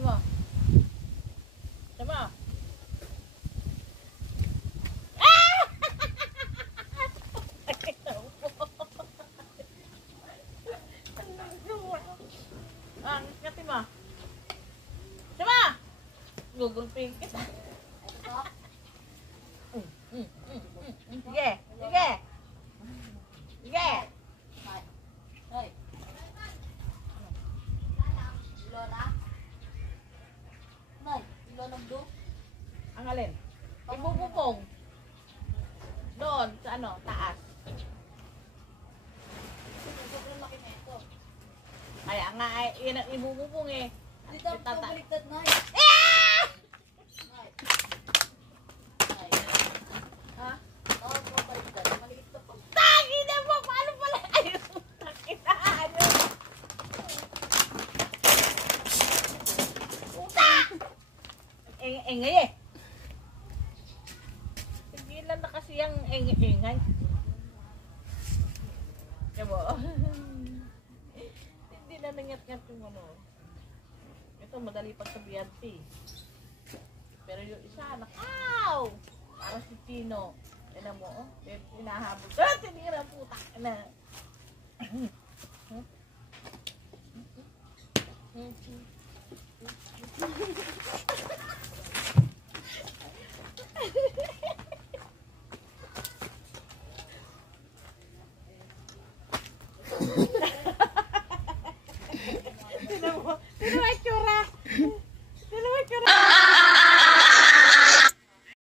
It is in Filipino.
mo. Sama. Ah! Ah, ngati mo. Sama. Gugulping kita. Sige, sige. Sige. Hoy. Lola. Nay, ilolong do. Ang alin? Ibububong. Doon, sa ano, taas. Sobrang laki na ito. Kaya nga, yun ang ibububong eh. Dito ang pabaliktad, Nay. Ah! Nay. Nay. Ha? Oo, pabaliktad. Maliit na pa. Tagi na mo! Paano pala? Ayun, takitaan yun. Puta! Engay eh. Tigilan na kasi yung engay. Diba? Hindi na nangyat-ngat yung ano. Ito, madali pagsabihan ti. Pero yung isa, nakaw! Para si Tino. Yan mo, oh. Hinahabol. Ah! Tinira, puta! Na.